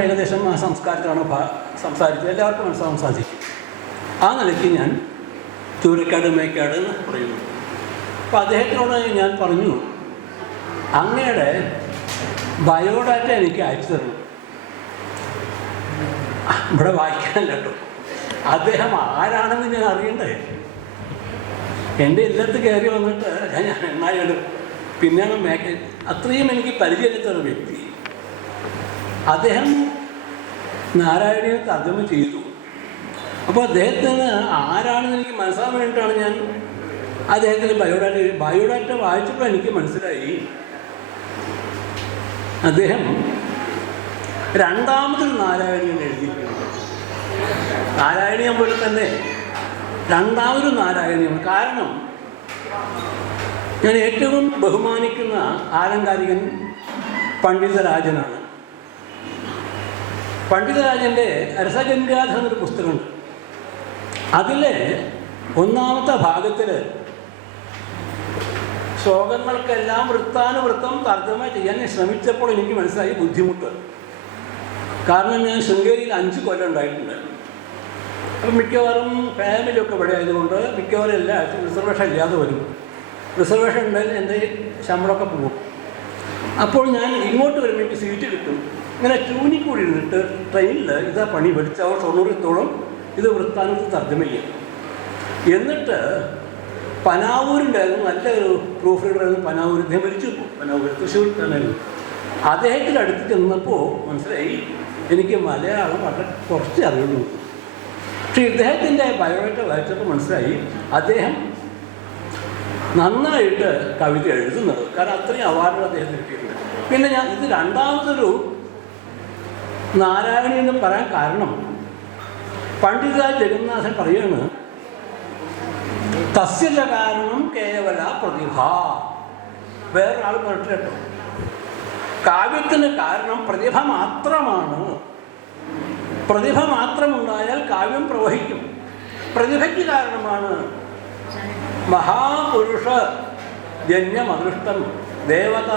ഏകദേശം ആ സംസ്കാരത്തിലാണ് സംസാരിച്ചത്, എല്ലാവർക്കും മനസ്സിലാവാൻ സാധിക്കും. ആ നിലയ്ക്ക് ഞാൻ ചൂരക്കാട് മേക്കാട് എന്ന് പറയുന്നു. അപ്പോൾ അദ്ദേഹത്തിനോട് ഞാൻ പറഞ്ഞു, അങ്ങയുടെ ബയോഡാറ്റ എനിക്ക് അയച്ചു തരണം. ഇവിടെ വായിക്കാനല്ല കേട്ടോ, അദ്ദേഹം ആരാണെന്ന് ഞാൻ അറിയണ്ടേ. എൻ്റെ ഇല്ലത്ത് കയറി വന്നിട്ട് ഞാൻ എന്നാലും പിന്നെയാണ് അത്രയും എനിക്ക് പരിചയപ്പെടുത്തുന്ന വ്യക്തി. അദ്ദേഹം നാരായണീയെ തർജ്ജമ ചെയ്തു. അപ്പോൾ അദ്ദേഹത്തിന് ആരാണെന്ന് എനിക്ക് മനസ്സിലാൻ വേണ്ടിയിട്ടാണ് ഞാൻ അദ്ദേഹത്തിൻ്റെ ബയോഡാറ്റ വായിച്ചപ്പോൾ എനിക്ക് മനസ്സിലായി അദ്ദേഹം രണ്ടാമതൊരു നാരായണീയൻ എഴുതിയിരിക്കുന്നത്. നാരായണീയം പോലെ തന്നെ രണ്ടാമതൊരു നാരായണീയം. കാരണം ഞാൻ ഏറ്റവും ബഹുമാനിക്കുന്ന ആലങ്കാരികൻ പണ്ഡിതരാജനാണ്. പണ്ഡിതരാജൻ്റെ രസഗംഗാധർ എന്നൊരു പുസ്തകമുണ്ട്. അതിലെ ഒന്നാമത്തെ ഭാഗത്തിൽ ശ്ലോകങ്ങൾക്കെല്ലാം വൃത്താനുവൃത്തം തർജ്ജമ ചെയ്യാൻ ശ്രമിച്ചപ്പോൾ എനിക്ക് മനസ്സിലായി ബുദ്ധിമുട്ട്. കാരണം ഞാൻ ശൃംഗേരിയിൽ 5 കൊല്ലം ഉണ്ടായിട്ടുണ്ട്. അപ്പം മിക്കവാറും ഫാമിലിയൊക്കെ ഇവിടെ ആയതുകൊണ്ട് മിക്കവാറും എല്ലാ റിസർവേഷൻ ഇല്ലാതെ വരും. റിസർവേഷൻ ഉണ്ടെങ്കിൽ എൻ്റെ ശമ്പളമൊക്കെ പോകും. അപ്പോൾ ഞാൻ ഇങ്ങോട്ട് വരുമ്പോൾ എനിക്ക് സീറ്റ് കിട്ടും. ഇങ്ങനെ ചൂനിക്കൂടി ഇരുന്നിട്ട് ട്രെയിനിൽ ഇതാ പണി പഠിച്ച അവർ 90 ഇത് വൃത്താനുവൃത്തം തർജ്ജമ ചെയ്യും. എന്നിട്ട് പനാവൂരുണ്ടായിരുന്നു, നല്ലൊരു പ്രൂഫ് റീഡറായിരുന്നു പനാവൂർ. ഇദ്ദേഹം മരിച്ചു പോകും. പനാവൂർ തൃശ്ശൂർ തന്നെയായിരുന്നു. അദ്ദേഹത്തിൻ്റെ അടുത്ത് ചെന്നപ്പോൾ മനസ്സിലായി എനിക്ക് മലയാളം വളരെ കുറച്ച് അറിയുള്ളൂ. പക്ഷേ ഇദ്ദേഹത്തിൻ്റെ ബയോഡാറ്റ വായിച്ചപ്പോൾ മനസ്സിലായി അദ്ദേഹം നന്നായിട്ട് കവിത എഴുതുന്നത്. കാരണം അത്രയും അവാർഡുകൾ അദ്ദേഹത്തിന് കിട്ടിയിട്ടുണ്ട്. പിന്നെ ഞാൻ ഇത് രണ്ടാമതൊരു നാരായണി എന്ന് പറയാൻ കാരണം പണ്ഡിത ജഗന്നാഥൻ പറയുകയാണ്, തസ്യല കാരണം കേവല പ്രതിഭ. വേറൊരാൾ പറഞ്ഞിട്ട് കേട്ടോ, കാവ്യത്തിന് കാരണം പ്രതിഭ മാത്രമാണ്. പ്രതിഭ മാത്രമുണ്ടായാൽ കാവ്യം പ്രവഹിക്കും. പ്രതിഭയ്ക്ക് കാരണമാണ് മഹാപുരുഷ ജന്യമദൃഷ്ടം. ദേവത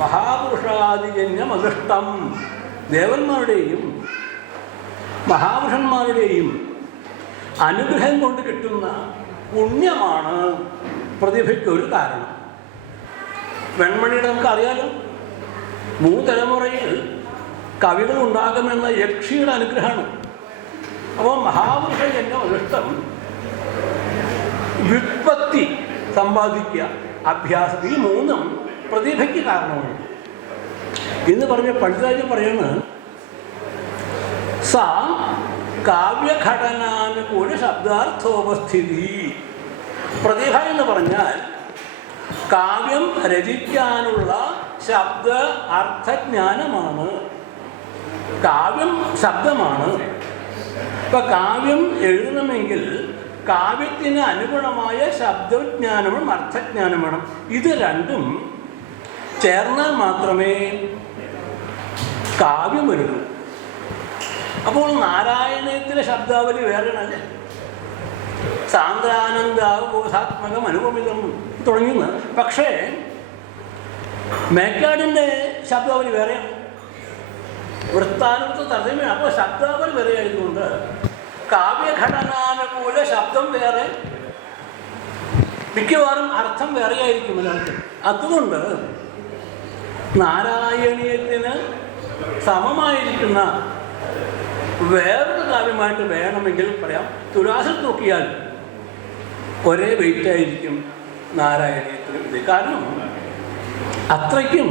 മഹാപുരുഷാദിജന്യമദൃഷ്ടം. ദേവന്മാരുടെയും മഹാപുരുഷന്മാരുടെയും അനുഗ്രഹം കൊണ്ട് കിട്ടുന്ന പുണ്യമാണ് പ്രതിഭയ്ക്കൊരു കാരണം. വെൺമണിയുടെ നമുക്കറിയാലോ, 3 തലമുറയിൽ കവികൾ ഉണ്ടാകുമെന്ന യക്ഷിയുടെ അനുഗ്രഹമാണ്. അപ്പോൾ മഹാപുരുഷ ജന്യമദൃഷ്ടം വ്യുത്പത്തി സമ്പാദിക്കുക, അഭ്യാസം, ഈ 3ഉം പ്രതിഭയ്ക്ക് കാരണമാണ്. എന്ന് പറഞ്ഞ പണ്ഡിതരാജൻ പറയുന്നത് സാ കാവ്യഘടനാനുകൂല ശബ്ദാർത്ഥോപസ്ഥിതി. പ്രതിഭ എന്ന് പറഞ്ഞാൽ കാവ്യം രചിക്കാനുള്ള ശബ്ദ അർത്ഥജ്ഞാനമാണ്. കാവ്യം ശബ്ദമാണ്. ഇപ്പം കാവ്യം എഴുതണമെങ്കിൽ കാവ്യത്തിന് അനുഗുണമായ ശബ്ദജ്ഞാനം വേണം, അർത്ഥജ്ഞാനം വേണം. ഇത് രണ്ടും ചേർന്നാൽ മാത്രമേ കാവ്യം വരുള്ളൂ. അപ്പോൾ നാരായണീയത്തിലെ ശബ്ദാവലി വേറെയാണല്ലേ. സാന്ദ്രാനന്ദബോധാത്മകം അനുപമിതം തുടങ്ങിയെന്ന്. പക്ഷേ മേക്കാടിൻ്റെ ശബ്ദാവലി വേറെയാണ്, വൃത്താനുവൃത്ത തർജ്ജമയാണ്. അപ്പോൾ ശബ്ദാവലി വേറെ ആയതുകൊണ്ട് കാവ്യഘടനാനുകൂല ശബ്ദം വേറെ, മിക്കവാറും അർത്ഥം വേറെയായിരിക്കും മലയാളത്തിൽ. അതുകൊണ്ട് നാരായണീയത്തിന് സമമായിരിക്കുന്ന വേറൊരു കാവ്യമായിട്ട് വേണമെങ്കിൽ പറയാം. തുലാസിൽ നോക്കിയാൽ ഒരേ വെയിറ്റായിരിക്കും നാരായണീയത്തിനും ഇത്. കാരണം അത്രയ്ക്കും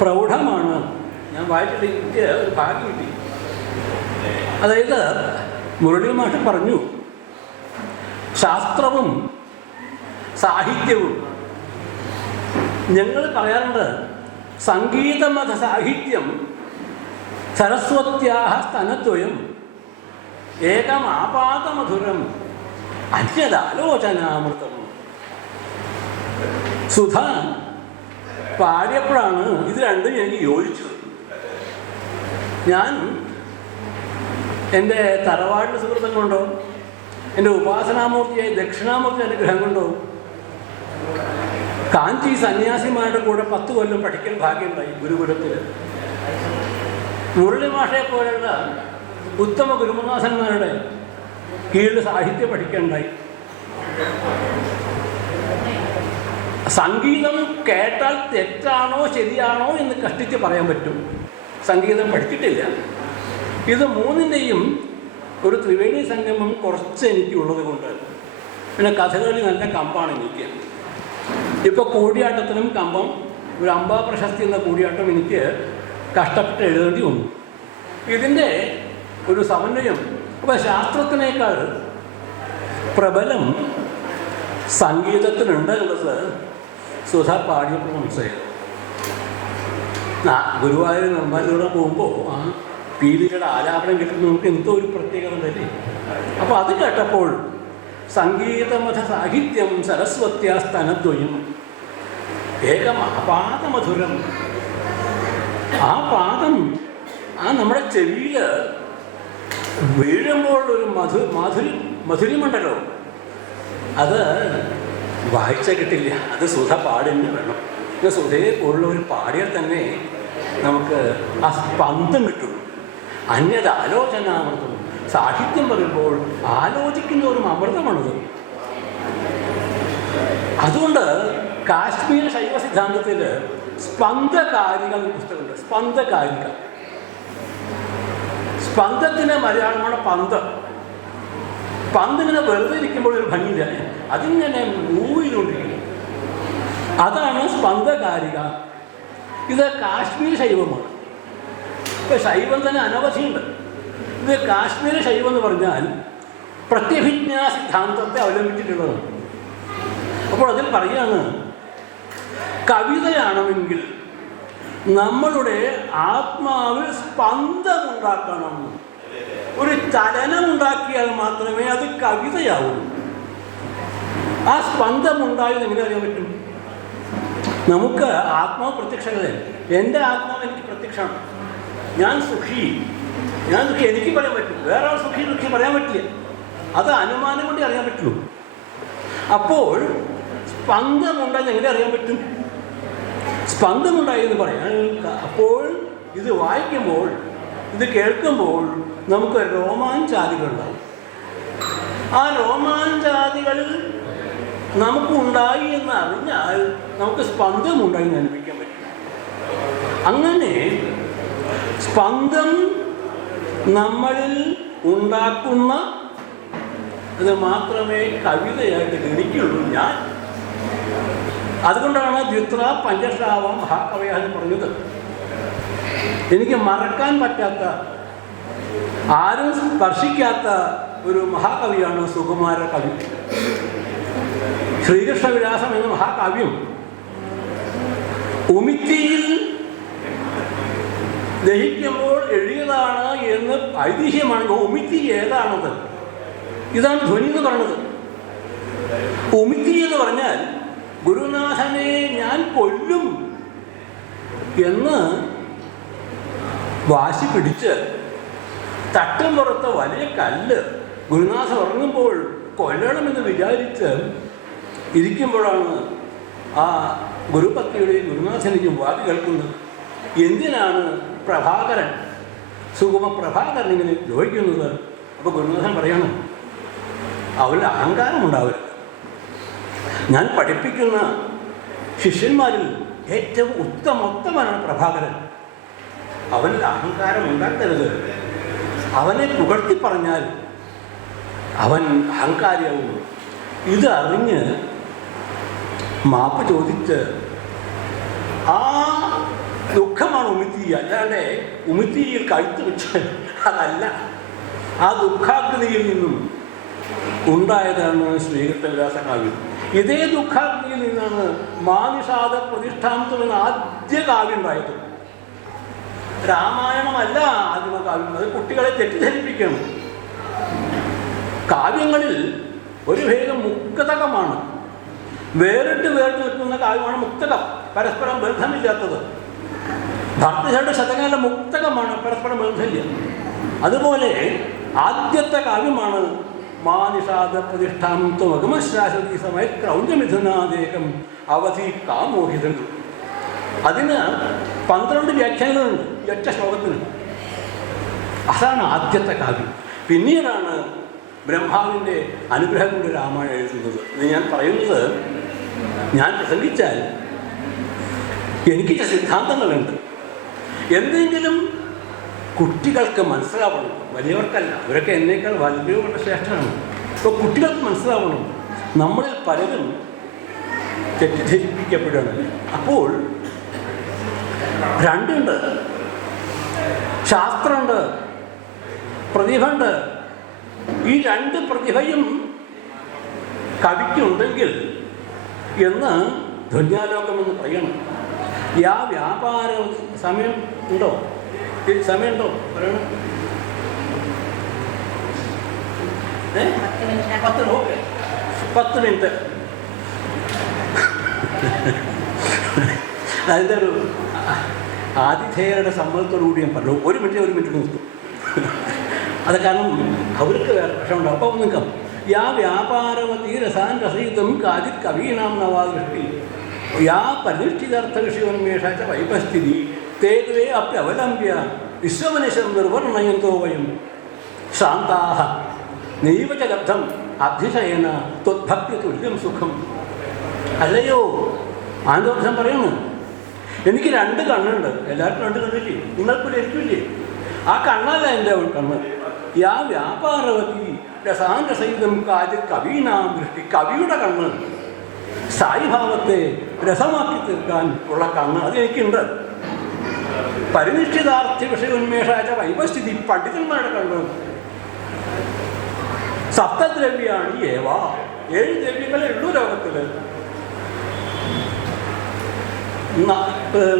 പ്രൗഢമാണ്. ഞാൻ വായിച്ചിട്ട് എനിക്ക് ഒരു ഭാഗ്യം കിട്ടി. അതായത് മുരളി മാഷ് പറഞ്ഞു, ശാസ്ത്രവും സാഹിത്യവും, ഞങ്ങൾ പറയാറുണ്ട് സംഗീതമത സാഹിത്യം സരസ്വത്യാഹ സ്തനദ്വയം ഏകമാപാതമധുരം അന്യദാലോചനാമൃതം. സുധ പാടിയപ്പോഴാണ് ഇത് രണ്ടും എനിക്ക് യോജിച്ചത്. ഞാൻ എൻ്റെ തറവാടിൻ്റെ സുഹൃത്തം കൊണ്ടോ എൻ്റെ ഉപാസനാമൂർത്തിയായ ദക്ഷിണാമൂർത്തി അനുഗ്രഹം കൊണ്ടോ കാഞ്ചി സന്യാസിമാരുടെ കൂടെ 10 കൊല്ലം പഠിക്കാൻ ഭാഗ്യമുണ്ടായി ഗുരുകുലത്തിൽ. മുരളി മാഷയെ പോലെയുള്ള ഉത്തമ ഗുരുനാഥന്മാരുടെ കീഴിൽ സാഹിത്യം പഠിക്കുകയുണ്ടായി. സംഗീതം കേട്ടാൽ തെറ്റാണോ ശരിയാണോ എന്ന് കഷ്ടിച്ച് പറയാൻ പറ്റും. സംഗീതം പഠിച്ചിട്ടില്ല. ഇത് മൂന്നിൻ്റെയും ഒരു ത്രിവേണി സംഗമം കുറച്ച് എനിക്കുള്ളത് കൊണ്ട്, പിന്നെ കഥകളി നല്ല കമ്പാണ് എനിക്ക്. ഇപ്പോൾ കൂടിയാട്ടത്തിനും കമ്പം, ഒരു അംബാ പ്രശസ്തി എന്ന കൂടിയാട്ടം എനിക്ക് കഷ്ടപ്പെട്ട് എഴുതേണ്ടി വന്നു. ഇതിൻ്റെ ഒരു സമന്വയം, അപ്പോൾ ശാസ്ത്രത്തിനേക്കാൾ പ്രബലം സംഗീതത്തിനുണ്ട് എന്നുള്ളത് സുധ പാടിയപ്പോൾ മനസ്സിലായത്. ഗുരുവായൂർ നിർമ്മാണത്തിലൂടെ പോകുമ്പോൾ ആ പീലിയുടെ ആലാപനം കിട്ടുന്ന നമുക്ക് എന്തോ ഒരു പ്രത്യേകത ഉണ്ടല്ലേ. അപ്പോൾ അത് കേട്ടപ്പോൾ സംഗീതമഥ സാഹിത്യം സരസ്വത്യാസ്തനദ്വയം ഏകമപാദമധുരം. ആ പാദം നമ്മുടെ ചെവിയിൽ വീഴുമ്പോൾ ഒരു മധുരിമുണ്ടല്ലോ, അത് വായിച്ച കിട്ടില്ല. അത് സുധ പാടിന് വേണം. സുധയെ പോലുള്ളവർ പാടിയാൽ തന്നെ നമുക്ക് ആ സ്പന്ദം കിട്ടുള്ളൂ. അന്യത ആലോചനാമൃതം. സാഹിത്യം പറയുമ്പോൾ ആലോചിക്കുന്ന ഒരു അമൃതമാണത്. അതുകൊണ്ട് കാശ്മീർ ശൈവ സിദ്ധാന്തത്തിൽ സ്പന്ദകാരിക എന്ന പുസ്തകമുണ്ട്. സ്പന്ദകാരിക. സ്പന്ദത്തിന് മലയാളമാണ് പന്ത്. പന്തിങ്ങനെ വെറുതെ ഇരിക്കുമ്പോൾ ഒരു ഭംഗിയില്ല, അതിങ്ങനെ മൂവ് ചെയ്തുകൊണ്ടിരിക്കുന്നു. അതാണ് സ്പന്ദകാരിക. ഇത് കാശ്മീർ ശൈവമാണ്. ഇപ്പം ശൈവം തന്നെ അനവധിയുണ്ട്. ഇത് കാശ്മീർ ശൈവം എന്ന് പറഞ്ഞാൽ പ്രത്യഭിജ്ഞാ സിദ്ധാന്തത്തെ അവലംബിച്ചിട്ടുള്ളതാണ്. അപ്പോൾ അതിൽ പറയുകയാണ്, കവിതയാണെങ്കിൽ നമ്മളുടെ ആത്മാവിൽ സ്പന്ദമുണ്ടാക്കണം. ഒരു ചലനമുണ്ടാക്കിയാൽ മാത്രമേ അത് കവിതയാവൂ. ആ സ്പന്ദമുണ്ടായത് എങ്ങനെ അറിയാൻ പറ്റും? നമുക്ക് ആത്മാവ് പ്രത്യക്ഷമല്ലേ. എൻ്റെ ആത്മാവ് എനിക്ക് പ്രത്യക്ഷമാണ്. ഞാൻ സുഖി എനിക്ക് പറയാൻ പറ്റും. വേറെ ആൾ സുഖി പറയാൻ പറ്റില്ല. അത് അനുമാനം കൊണ്ട് അറിയാൻ പറ്റുള്ളൂ. അപ്പോൾ സ്പന്ദമുണ്ടായത് എങ്ങനെ അറിയാൻ പറ്റും? സ്പന്ദമുണ്ടായി എന്ന് പറയാൻ, അപ്പോൾ ഇത് വായിക്കുമ്പോൾ, ഇത് കേൾക്കുമ്പോൾ നമുക്ക് രോമാഞ്ചാദികളുണ്ടാവും. ആ രോമാഞ്ചാദികൾ നമുക്കുണ്ടായി എന്ന് അറിഞ്ഞാൽ നമുക്ക് സ്പന്ദമുണ്ടായി എന്ന് അനുഭവിക്കാൻ പറ്റും. അങ്ങനെ സ്പന്ദം നമ്മളിൽ ഉണ്ടാക്കുന്ന ഇത് മാത്രമേ കവിതയായിട്ട് ഗണിക്കുള്ളൂ ഞാൻ. അതുകൊണ്ടാണ് ദ്വിത്ര പഞ്ചശ്രാവ മഹാകവയാന്ന് പറഞ്ഞത്. എനിക്ക് മറക്കാൻ പറ്റാത്ത, ആരും സ്പർശിക്കാത്ത ഒരു മഹാകവിയാണ് സുകുമാര കവി. ശ്രീകൃഷ്ണവിലാസം എന്ന മഹാകാവ്യം ഉമിത്തിയിൽ ദഹിക്കുമ്പോൾ എഴുതിയതാണ് എന്ന് ഐതിഹ്യമാണെങ്കിൽ ഉമിത്തി ഏതാണത്? ഇതാണ് ധ്വനി എന്ന് പറഞ്ഞത്. ഉമിത്തി എന്ന് പറഞ്ഞാൽ ഗുരുനാഥനെ ഞാൻ കൊല്ലും എന്ന് വാശി പിടിച്ച് തട്ടം പുറത്ത വലിയ കല്ല് ഗുരുനാഥൻ ഉറങ്ങുമ്പോൾ കൊല്ലണമെന്ന് വിചാരിച്ച് ഇരിക്കുമ്പോഴാണ് ആ ഗുരുപത്നിയുടെയും ഗുരുനാഥൻ്റെയും വാക്ക് കേൾക്കുന്നത്. എന്തിനാണ് പ്രഭാകരൻ, സുഗമ പ്രഭാകരൻ ഇങ്ങനെ ചോദിക്കുന്നത്? അപ്പോൾ ഗുരുനാഥൻ പറയണം, അവരുടെ അഹങ്കാരം ഉണ്ടാവരുത്. ഞാൻ പഠിപ്പിക്കുന്ന ശിഷ്യന്മാരിൽ ഏറ്റവും ഉത്തമോത്തമനാണ് പ്രഭാകരൻ. അവനിൽ അഹങ്കാരം ഉണ്ടാക്കരുത്. അവനെ പുകഴ്ത്തി പറഞ്ഞാൽ അവൻ അഹങ്കാരിയാവും. ഇത് അറിഞ്ഞ് മാപ്പ് ചോദിച്ച് ആ ദുഃഖമാണ് ഉമിത്തി. അല്ലാതെ ഉമിത്തിയിൽ കഴുത്ത് വെച്ച് അതല്ല. ആ ദുഃഖാഗ്നിയിൽ നിന്നും ഉണ്ടായതാണ് ശ്രീകൃഷ്ണവിലാസ കാവ്യം. ഇതേ ദുഃഖാഗ്നിയിൽ നിന്നാണ് മാനിഷാദ പ്രതിഷ്ഠാന്തം എന്ന ആദ്യ കാവ്യം ഉണ്ടായത്. രാമായണമല്ല ആദിമകാവ്യം. അത് കുട്ടികളെ തെറ്റിദ്ധരിപ്പിക്കണം. കാവ്യങ്ങളിൽ ഒരു ഭേദം മുക്തകമാണ്. വേറിട്ട് നിൽക്കുന്ന കാവ്യമാണ് മുക്തകം, പരസ്പരം ബന്ധമില്ലാത്തത്. ഭർത്തൃഹരുടെ ശതകാല മുക്തകമാണ്, പരസ്പരം ബന്ധമില്ല. അതുപോലെ ആദ്യത്തെ കാവ്യമാണ് മാനിഷാദ പ്രതിഷ്ഠാന്തം അഗമശ്രാശ്വതി സമയ ക്രൗഞ്ചമിഥുനാദേകം അവധി കാമോഹിതം. അതിന് 12 വ്യാഖ്യാനങ്ങളുണ്ട് ഒറ്റ ശ്ലോകത്തിന്. അതാണ് ആദ്യത്തെ കാവ്യം. പിന്നീടാണ് ബ്രഹ്മാവിൻ്റെ അനുഗ്രഹം കൊണ്ട് രാമായണം എഴുതുന്നത്. ഇത് ഞാൻ പറയുന്നത്, ഞാൻ പ്രസംഗിച്ചാൽ എനിക്ക് ചില സിദ്ധാന്തങ്ങളുണ്ട്. എന്തെങ്കിലും കുട്ടികൾക്ക് മനസ്സിലാവണം, വലിയവർക്കല്ല, അവരൊക്കെ എന്നേക്കാൾ വലിയവരുടെ ശ്രേഷ്ഠനാണ്. അപ്പോൾ കുട്ടികൾക്ക് മനസ്സിലാവണം. നമ്മളിൽ പലരും തെറ്റിദ്ധരിപ്പിക്കപ്പെടുകയാണ്. അപ്പോൾ രണ്ടുണ്ട്, ശാസ്ത്രമുണ്ട്, പ്രതിഭ ഉണ്ട്. ഈ രണ്ട് പ്രതിഭയും കവിക്കുണ്ടെങ്കിൽ എന്ന് ധ്വന്യാലോകമെന്ന് പറയണം. വ്യാപാര സമയം ഉണ്ടോ? സമയമുണ്ടോ പറയണം? 10 മിനിറ്റ്. അതിൻ്റെ ഒരു ആതിഥേയരുടെ സമ്മതത്തോടുകൂടി ഞാൻ പറഞ്ഞു. 1 മിനിറ്റ് നിർത്തും. അത് കാരണം അവർക്ക് വേറെ പ്രശ്നമുണ്ടാവും. അപ്പോൾ നിൽക്കാം. വ്യാപാരവതി രസാൻ രസയിതും കാചിത് കവീനാം നവാദൃഷ്ടി പരിനിഷ്ഠിതാർത്ഥവിഷയോന്മേഷാച്ച വൈപസ്ഥിതി തേതുവേ അപ്യവലംബ്യ വിശ്വമനിശം നിർവർണയന്തോ വയം ശാന്താഹ നൈവ ച ലബ്ധം അധിശയന ത്വദ്ഭക്തി തുല്യം സുഖം. അല്ലയോ ആനന്ദോപദേശം പറയുന്നു, എനിക്ക് 2 കണ്ണുണ്ട്. എല്ലാവർക്കും 2 കണ്ണില്ലേ? നിങ്ങൾക്കൊരു എനിക്കില്ലേ? ആ കണ്ണല്ല എൻ്റെ കണ്ണ്. വ്യാപാരവതി രസാൻ രസയിതും കാചിത് കവീനാം ദൃഷ്ടി. കവിയുടെ കണ്ണ്, സായിഭാവത്തെ രസമാക്കി തീർക്കാൻ ഉള്ള കണ്ണ് അതെനിക്കുണ്ട്. പരിനിഷ്ഠിതാർത്ഥ വിഷയോന്മേഷാച്ച വൈപസ്ഥിതി, പണ്ഡിതന്മാരുടെ കണ്ണ്. സപ്തദ്രവ്യാണ് ഏവ, 7 ദ്രവ്യങ്ങളെ ഉള്ളൂ ലോകത്തിൽ.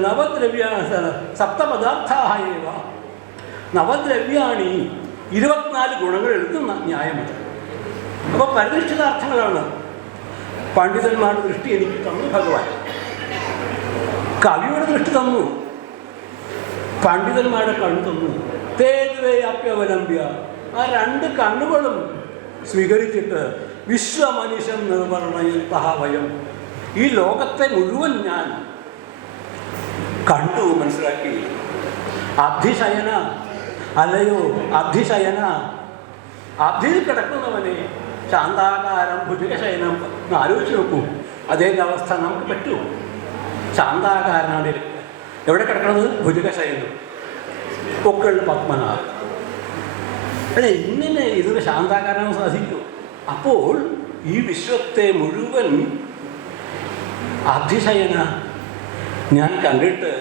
നവദ്രവ്യാണ് സപ്തപദാർത്ഥാഹ ഏവ നവദ്രവ്യാണി. 24 ഗുണങ്ങൾ എഴുതുന്ന ന്യായമാണ്. അപ്പോൾ പരിനിഷ്ഠിതാർത്ഥങ്ങളാണ്. പണ്ഡിതന്മാരുടെ ദൃഷ്ടി എനിക്ക് തന്നു ഭഗവാൻ, കവിയുടെ ദൃഷ്ടി തന്നു, പണ്ഡിതന്മാരുടെ കണ്ണ് തന്നു. തേതുവേ അപ്യവലംബ്യ, ആ 2 കണ്ണുകളും സ്വീകരിച്ചിട്ട് വിശ്വമനുഷ്യൻ നിർവർണയന്തഃ വയം, ഈ ലോകത്തെ മുഴുവൻ ഞാൻ കണ്ടു, മനസ്സിലാക്കി. അധിശയന, അല്ലയോ അധിശയന, അധിയിൽ കിടക്കുന്നവനെ ശാന്താകാരം ഭുജകശയനം എന്ന് ആലോചിച്ച് നോക്കൂ. അതേ അവസ്ഥ നമുക്ക് പറ്റുമോ? ശാന്താകാരനാണ് എവിടെ കിടക്കുന്നത്? ഭുജകശയനം, പൊക്കൾ പത്മനാഭ. അല്ലെ, ഇങ്ങനെ ഇതൊരു ശാന്താകാരണം സാധിക്കും. അപ്പോൾ ഈ വിശ്വത്തെ മുഴുവൻ അധിശയന ഞാൻ കണ്ടിട്ട്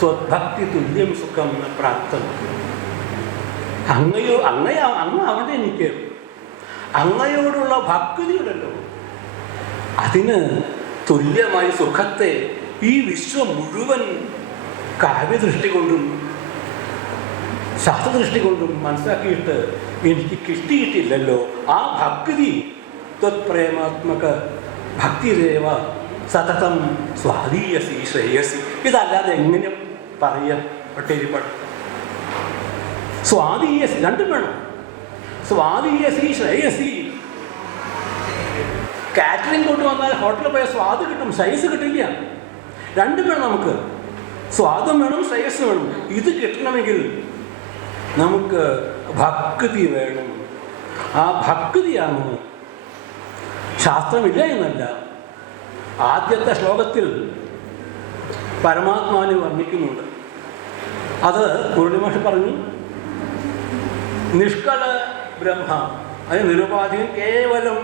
ത്വദ്ഭക്തി തുല്യം സുഖം പ്രാപ്തം. അങ്ങ് അവിടെ എനിക്ക് അങ്ങയോടുള്ള ഭക്തി ഉണ്ടല്ലോ, അതിന് തുല്യമായി സുഖത്തെ ഈ വിശ്വം മുഴുവൻ കാവ്യദൃഷ്ടി കൊണ്ടും ശാസ്ത്രദൃഷ്ടി കൊണ്ടും മനസ്സിലാക്കിയിട്ട് എനിക്ക് കിട്ടിയിട്ടില്ലല്ലോ. ആ ഭക്തി ത്വത്പ്രേമാത്മക ഭക്തിരേവ സതതം സ്വാധീയസി ശ്രേയസി. ഇതല്ലാതെ എങ്ങനെ പറയാം? പട്ടേരിപ്പാട് സ്വാധീയസി, 2 വേണം. സ്വാധീയസി ശ്രേയസി. കാറ്ററിംഗ് കൊണ്ട് വന്നാൽ ഹോട്ടലിൽ പോയാൽ സ്വാദ് കിട്ടും, ശ്രേയസ് കിട്ടില്ല. 2 വേണം നമുക്ക്. സ്വാദും വേണം, ശ്രേയസ് വേണം. ഇത് കിട്ടണമെങ്കിൽ നമുക്ക് ഭക്തി വേണം. ആ ഭക്തിയാണ്, ശാസ്ത്രമില്ല എന്നല്ല. ആദ്യത്തെ ശ്ലോകത്തിൽ പരമാത്മാവിനെ വർണ്ണിക്കുന്നുണ്ട്. അത് പൂർണിമാഷ് പറഞ്ഞു, നിഷ്കള ബ്രഹ്മ, അത് നിരുപാധികം കേവലം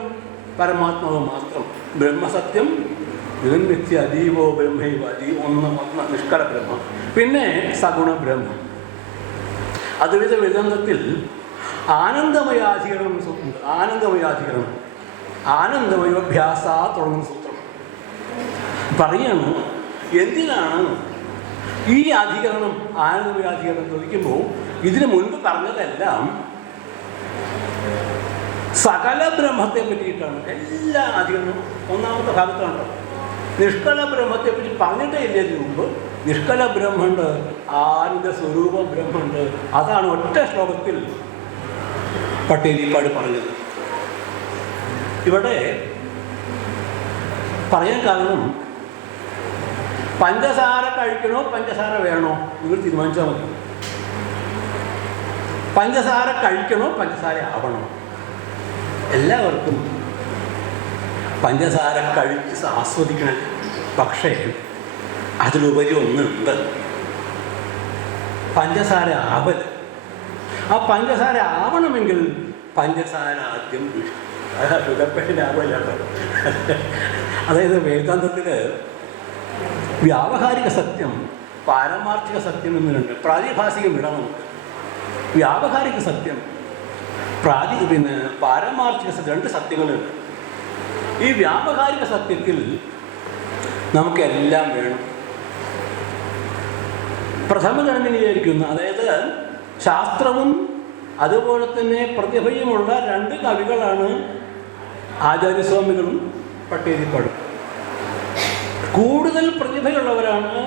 പരമാത്മാവ് മാത്രം. ബ്രഹ്മസത്യം നിത്യ അതീവോ ബ്രഹ്മൈവ, ഒന്ന് നിഷ്കള ബ്രഹ്മ. പിന്നെ സഗുണ ബ്രഹ്മ. അദ്വൈത വേദാന്തത്തിൽ ആനന്ദമയാധികരണം സൂത്രമുണ്ട്. ആനന്ദമയാധികരണം, ആനന്ദമയോഭ്യാസ തുടങ്ങുന്ന സൂത്രം പറയാണ്. എന്തിനാണ് ഈ അധികരണം, ആനന്ദമയാധികരണം ചോദിക്കുമ്പോൾ ഇതിനു മുൻപ് പറഞ്ഞതെല്ലാം സകല ബ്രഹ്മത്തെ പറ്റിയിട്ടാണ്. എല്ലാ അധികരണവും 1ാമത്തെ ഭാഗത്താണ്. നിഷ്കള ബ്രഹ്മത്തെ പറ്റി പറഞ്ഞിട്ടേ ഇല്ല ഇതിനു മുമ്പ്. നിഷ്കള ബ്രഹ്മമുണ്ട്, ആനന്ദ സ്വരൂപ ബ്രഹ്മമുണ്ട്. അതാണ് ഒറ്റ ശ്ലോകത്തിൽ പട്ടേലിപ്പാട് പറഞ്ഞത്. ഇവിടെ പറയാൻ കാരണം, പഞ്ചസാര കഴിക്കണോ പഞ്ചസാര വേണോ നിങ്ങൾ തീരുമാനിച്ചാൽ മതി. പഞ്ചസാര കഴിക്കണോ പഞ്ചസാര ആവണോ? എല്ലാവർക്കും പഞ്ചസാര കഴിച്ച് ആസ്വദിക്കണം. പക്ഷേ അതിലുപരി ഒന്നുണ്ട്, പഞ്ചസാര ആവൽ. ആ പഞ്ചസാര ആവണമെങ്കിൽ പഞ്ചസാര ആദ്യം ഷുഗർ പേഷ്യൻ്റ് ആവില്ല. അതായത് വേദാന്തത്തിൽ വ്യാവഹാരിക സത്യം, പാരമാർത്ഥിക സത്യം എന്നുണ്ട്. പ്രാതിഭാസികം ഇടാം നമുക്ക്. വ്യാവഹാരിക സത്യം, പാരമാർത്ഥിക സത്യം, രണ്ട് സത്യങ്ങളുണ്ട്. ഈ വ്യാവഹാരിക സത്യത്തിൽ നമുക്കെല്ലാം വേണം. പ്രഥമ ഗണനീയായിരിക്കുന്ന, അതായത് ശാസ്ത്രവും അതുപോലെ തന്നെ പ്രതിഭയുമുള്ള രണ്ട് കവികളാണ് ആചാര്യസ്വാമികളും പട്ടേരിപ്പാടും. കൂടുതൽ പ്രതിഭയുള്ളവരാണ്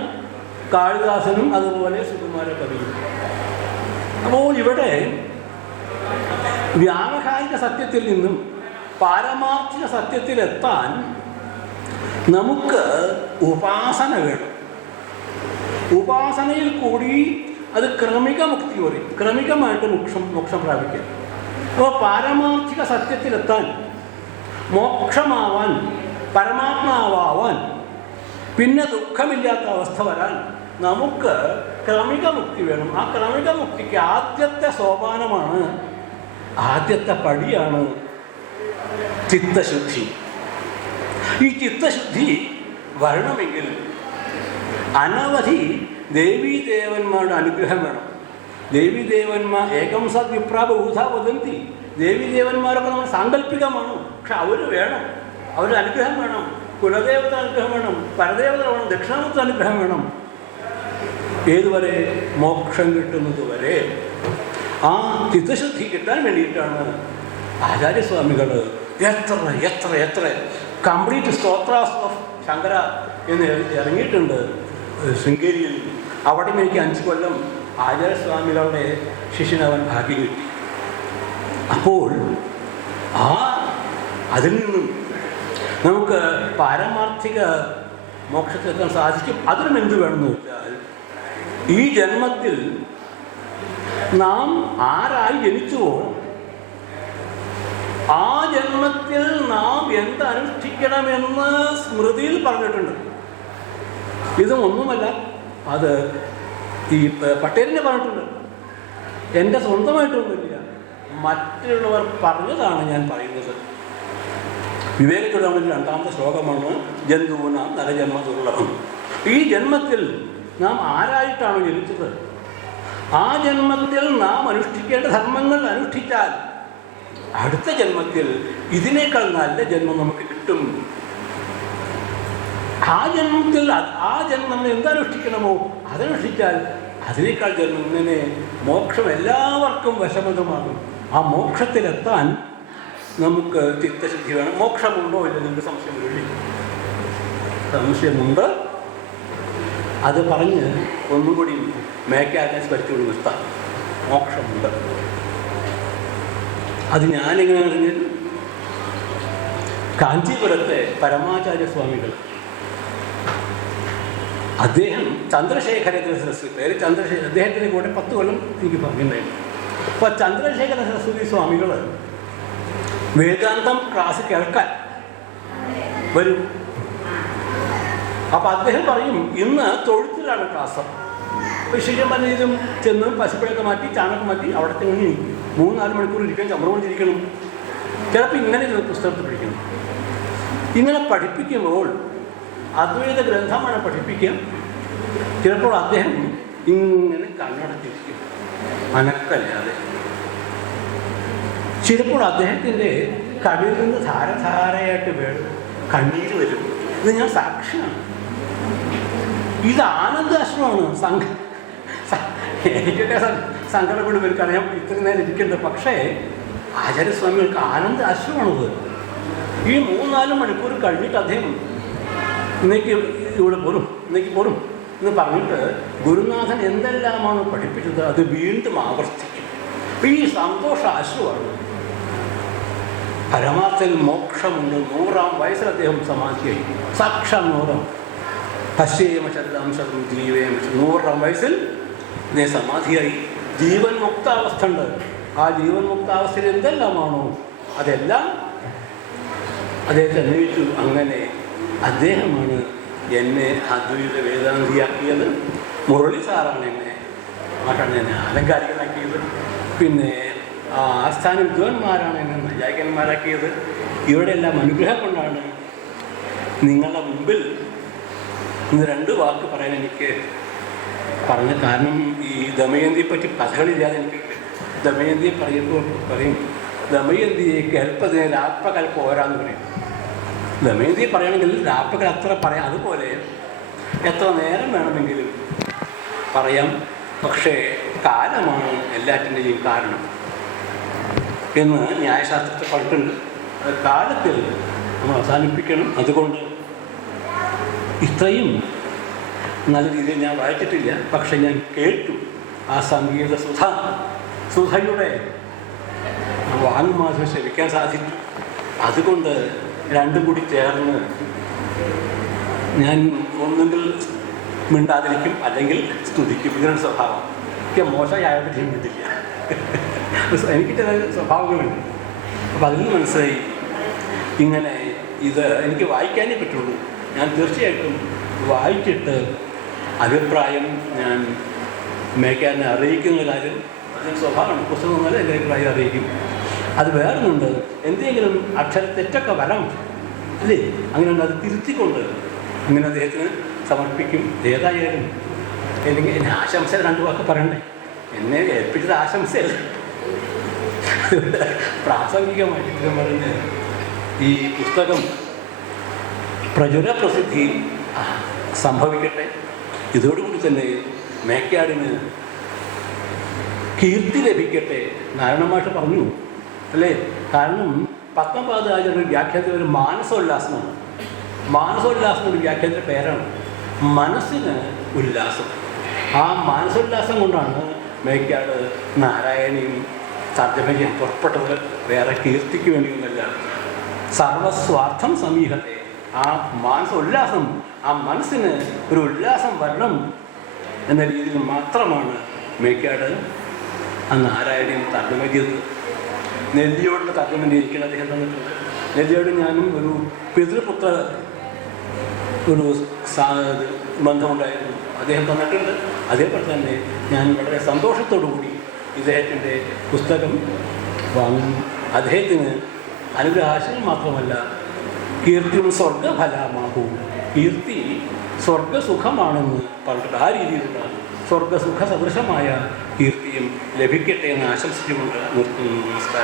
കാളിദാസനും അതുപോലെ സുകുമാര കവിയും. അപ്പോൾ ഇവിടെ വ്യാവഹാരിക സത്യത്തിൽ നിന്നും പാരമാർത്ഥിക സത്യത്തിലെത്താൻ നമുക്ക് ഉപാസന വേണം. ഉപാസനയിൽ കൂടി അത് ക്രമിക മുക്തി പറയും, ക്രമികമായിട്ട് മോക്ഷം പ്രാപിക്കുക. അപ്പോൾ പാരമാർത്ഥിക സത്യത്തിലെത്താൻ, മോക്ഷമാവാൻ, പരമാത്മാവാൻ, പിന്നെ ദുഃഖമില്ലാത്ത അവസ്ഥ വരാൻ നമുക്ക് ക്രമിക മുക്തി വേണം. ആ ക്രമിക മുക്തിക്ക് ആദ്യത്തെ സോപാനമാണ്, ആദ്യത്തെ പടിയാണ് ചിത്തശുദ്ധി. ഈ ചിത്തശുദ്ധി വരണമെങ്കിൽ അനവധി ദേവീദേവന്മാരുടെ അനുഗ്രഹം വേണം. ദേവീദേവന്മാർ ഏകം സത് വിപ്രാപ ഊധാ വദന്തി. ദേവീദേവന്മാരൊക്കെ നമ്മൾ സാങ്കല്പികമാണ്, പക്ഷെ അവർ വേണം, അവരുടെ അനുഗ്രഹം വേണം. കുലദേവത അനുഗ്രഹം വേണം, പരദേവത വേണം, ദക്ഷിണാമൂർത്തി അനുഗ്രഹം വേണം. ഏതുവരെ? മോക്ഷം കിട്ടുന്നത് വരെ. ആ ചിത്തശുദ്ധി കിട്ടാൻ വേണ്ടിയിട്ടാണ് ആചാര്യസ്വാമികൾ എത്ര എത്ര എത്ര കംപ്ലീറ്റ് സ്തോത്രാസ് ഓഫ് ശങ്കര എന്ന് ഇറങ്ങിയിട്ടുണ്ട് ശൃംഗേരിയിൽ. അവിടെ എനിക്ക് 5 കൊല്ലം ആചാര്യസ്വാമികളുടെ ശിഷ്യനവൻ ഭാഗ്യം കിട്ടി. അപ്പോൾ അതിൽ നിന്നും നമുക്ക് പാരമാർത്ഥിക മോക്ഷത്തിലെത്താൻ സാധിക്കും. അതിനും എന്ത് വേണമെന്ന് വെച്ചാൽ, ഈ ജന്മത്തിൽ നാം ആരായി ജനിച്ചുവോ ആ ജന്മത്തിൽ നാം എന്തനുഷ്ഠിക്കണമെന്ന് സ്മൃതിയിൽ പറഞ്ഞിട്ടുണ്ട്. ഇതും ഒന്നുമല്ല, അത് ഈ പട്ടേലിനെ പറഞ്ഞിട്ടുണ്ട്. എൻ്റെ സ്വന്തമായിട്ടൊന്നുമില്ല, മറ്റുള്ളവർ പറഞ്ഞതാണ് ഞാൻ പറയുന്നത്. വിവേകചൂടാമണി 2ാമത്തെ ശ്ലോകമാണ് ജന്തുവിനാം നരജന്മ ദുർലഭം. ഈ ജന്മത്തിൽ നാം ആരായിട്ടാണ് ജനിച്ചത്, ആ ജന്മത്തിൽ നാം അനുഷ്ഠിക്കേണ്ട ധർമ്മങ്ങൾ അനുഷ്ഠിച്ചാൽ അടുത്ത ജന്മത്തിൽ ഇതിനേക്കാൾ നല്ല ജന്മം നമുക്ക് കിട്ടും. ആ ജന്മം എന്തനുഷ്ഠിക്കണമോ അതനുഷ്ഠിച്ചാൽ അതിനേക്കാൾ ജന്മം ഇങ്ങനെ മോക്ഷം എല്ലാവർക്കും വശമതമാകും. ആ മോക്ഷത്തിലെത്താൻ നമുക്ക് ചിത്തശുദ്ധി വേണം. മോക്ഷമുണ്ടോ ഇല്ല നിങ്ങൾക്ക് സംശയമില്ല? സംശയമുണ്ട്. അത് പറഞ്ഞ് ഒന്നുകൂടി മേക്കാനെ സ്മരിച്ചുകൊണ്ട് നിർത്താം. മോക്ഷമുണ്ട്. അത് ഞാനിങ്ങനെ അറിഞ്ഞത് കാഞ്ചീപുരത്തെ പരമാചാര്യസ്വാമികൾ, അദ്ദേഹം ചന്ദ്രശേഖര സരസ്വതി, പേര് ചന്ദ്രശേഖര, അദ്ദേഹത്തിൻ്റെ കൂടെ 10 കൊല്ലം എനിക്ക് പറഞ്ഞിട്ടുണ്ടായിരുന്നു. അപ്പോൾ ചന്ദ്രശേഖര സരസ്വതി സ്വാമികൾ വേദാന്തം ക്ലാസ് കേൾക്കാൻ വരും. അപ്പോൾ അദ്ദേഹം പറയും, ഇന്ന് തൊഴുത്തിലാണ് ക്ലാസ്. ശിഷ്യന്മാരും ചെന്ന് പശുക്കളൊക്കെ മാറ്റി ചാണകം മാറ്റി അവിടെ തന്നെ 3-4 മണിക്കൂർ ഇരിക്കണം, ചമ്രകൊണ്ടിരിക്കണം. ചിലപ്പോൾ ഇങ്ങനെ പുസ്തകത്തിൽ പഠിക്കണം. ഇങ്ങനെ പഠിപ്പിക്കുമ്പോൾ അദ്വൈത ഗ്രന്ഥമാണ് പഠിപ്പിക്കുക. ചിലപ്പോൾ അദ്ദേഹം ഇങ്ങനെ കണ്ണടച്ചിരിക്കും, അനക്കല്ലാതെ. ചിലപ്പോൾ അദ്ദേഹത്തിൻ്റെ കവിളിൽ നിന്ന് ധാരധാരയായിട്ട് കണ്ണീര് വരും. ഇത് ഞാൻ സാക്ഷിയാണ്. ഇത് ആനന്ദാശ്രമമാണ്. എനിക്കൊക്കെ സങ്കടം കൊണ്ട് എനിക്കറിയാം ഇത്രയും നേരം ഇരിക്കേണ്ടത്. പക്ഷേ ആചാര്യസ്വാമികൾക്ക് ആനന്ദാശ്രമമാണത്. ഈ 3-4 മണിക്കൂർ കഴിഞ്ഞിട്ട് അദ്ദേഹം ഇന്നേക്ക് ഇവിടെ പോരും എന്ന് പറഞ്ഞിട്ട് ഗുരുനാഥൻ എന്തെല്ലാമാണ് പഠിപ്പിച്ചത് അത് വീണ്ടും ആവർത്തിക്കും. ഈ സന്തോഷാശ്രുവാണ്. പരമാർത്ഥത്തിൽ മോക്ഷമുണ്ട്. 100-ാം വയസ്സിൽ അദ്ദേഹം സമാധിയായി. സാക്ഷാൽ 100-ാം പശ്ചേമ ശരദാം ശതം ജീവേമ 100-ാം വയസ്സിൽ ഇതേ സമാധിയായി. ജീവൻ മുക്താവസ്ഥ ഉണ്ട്. ആ ജീവൻ മുക്താവസ്ഥയിൽ എന്തെല്ലാമാണോ അതെല്ലാം അദ്ദേഹത്തെ അന്വേഷിച്ചു. അങ്ങനെ അദ്ദേഹമാണ് എന്നെ അദ്വൈത വേദാന്തിയാക്കിയത്. മുരളി സാറാണ് എന്നെ അലങ്കാരികനാക്കിയത്. പിന്നെ ആസ്ഥാന വിദ്വാൻമാരാണ് എന്നെ നൈയായികന്മാരാക്കിയത്. ഇവരുടെ എല്ലാം അനുഗ്രഹം കൊണ്ടാണ് നിങ്ങളുടെ മുമ്പിൽ ഇന്ന് 2 വാക്ക് പറയാൻ എനിക്ക് പറഞ്ഞ കാരണം. ഈ ദമയന്തിയെ പറ്റി കഥകളില്ലാതെ എനിക്ക് ദമയന്തിയെ പറയും ദമയന്തിയെ കൽപ്പതിന് രാപ്പകൽപ്പ് ഓരാന്ന് പറയും. ദമയന്തിയെ പറയുകയാണെങ്കിൽ രാപ്പകൽ അത്ര പറയാം, അതുപോലെ എത്ര നേരം വേണമെങ്കിലും പറയാം. പക്ഷേ കാലമാണ് എല്ലാറ്റിൻ്റെയും കാരണം എന്ന് ന്യായശാസ്ത്രത്തിൽ പറഞ്ഞിട്ടുണ്ട്. അത് കാലത്തിൽ നമ്മൾ അവസാനിപ്പിക്കണം. അതുകൊണ്ട് ഇത്രയും നല്ല രീതിയിൽ ഞാൻ വായിച്ചിട്ടില്ല, പക്ഷെ ഞാൻ കേട്ടു. ആ സംഗീത സുധയുടെ വാങ്മാധുര്യം ശ്രമിക്കാൻ സാധിച്ചു. അതുകൊണ്ട് രണ്ടും കൂടി ചേർന്ന് ഞാൻ ഒന്നുകിൽ മിണ്ടാതിരിക്കും, അല്ലെങ്കിൽ സ്തുതിക്കും. ഇതിനൊരു സ്വഭാവം എനിക്ക് മോശമായിട്ട് ചിന്തിട്ടില്ല. എനിക്ക് ചില സ്വഭാവങ്ങളുണ്ട്. അപ്പം അതിൽ മനസ്സിലായി ഇങ്ങനെ ഇത് എനിക്ക് വായിക്കാനേ പറ്റുള്ളൂ. ഞാൻ തീർച്ചയായിട്ടും വായിച്ചിട്ട് അഭിപ്രായം ഞാൻ മേക്കാരനെ അറിയിക്കുന്ന കാര്യം അതിന് സ്വഭാവമാണ്. പുസ്തകം വന്നാലും എൻ്റെ അഭിപ്രായം അറിയിക്കും. അത് വേറൊന്നുണ്ട്, എന്തെങ്കിലും അക്ഷരത്തെറ്റൊക്കെ വരാം അല്ലേ, അങ്ങനെ അത് തിരുത്തിക്കൊണ്ട് അങ്ങനെ അദ്ദേഹത്തിന് സമർപ്പിക്കും. ഏതായാലും എനിക്ക് എന്നെ ആശംസ 2 വാക്ക് പറയണ്ടേ. എന്നെ ഏൽപ്പിച്ചത് ആശംസയല്ല, പ്രാസംഗികമായിട്ട് പറഞ്ഞ് ഈ പുസ്തകം പ്രചുര പ്രസിദ്ധി സംഭവിക്കട്ടെ. ഇതോടുകൂടി തന്നെ മേക്കാടിന് കീർത്തി ലഭിക്കട്ടെ. നാരായണമാഷ് പറഞ്ഞു അല്ലേ, കാരണം പത്മപാദാചാര്യ വ്യാഖ്യാനത്തിൽ ഒരു മാനസോല്ലാസമാണ്. മാനസോല്ലാസം ഒരു വ്യാഖ്യാനത്തിൻ്റെ പേരാണ്. മനസ്സിന് ഉല്ലാസം. ആ മാനസോല്ലാസം കൊണ്ടാണ് മേക്കാട് നാരായണിയും തർജ്ജമ ചെയ്യാൻ പുറപ്പെട്ടത്. വേറെ കീർത്തിക്ക് വേണ്ടിയൊന്നുമല്ല. സർവസ്വാർത്ഥം സമീഹത്തെ. ആ മാനസോല്ലാസം, ആ മനസ്സിന് ഒരു ഉല്ലാസം വരണം എന്ന രീതിയിൽ മാത്രമാണ് മേക്കാട് ആ നാരായണിയും തർജ്ജമ ചെയ്തത്. നെല്ലിയോടുള്ള തർജ്ജമ ഇരിക്കുന്ന അദ്ദേഹം തന്നിട്ടുണ്ട്. നെല്ലിയോട് ഞാനും ഒരു പിതൃപുത്ര ഒരു ബന്ധമുണ്ടായിരുന്നു, അദ്ദേഹം തന്നിട്ടുണ്ട്. അതേപോലെ തന്നെ ഞാൻ വളരെ സന്തോഷത്തോടു കൂടി ഇദ്ദേഹത്തിൻ്റെ പുസ്തകം വാങ്ങും. അദ്ദേഹത്തിന് അനുഗ്രഹാശയം മാത്രമല്ല, കീർത്തിയും സ്വർഗഫലമാകും. കീർത്തി സ്വർഗസുഖമാണെന്ന് പറഞ്ഞിട്ട് ആ രീതിയിലുള്ള സ്വർഗസുഖ സദൃശമായ കീർത്തിയും ലഭിക്കട്ടെ എന്ന് ആശംസിച്ചുകൊണ്ട് നിർത്തുന്നു. നമസ്കാരം.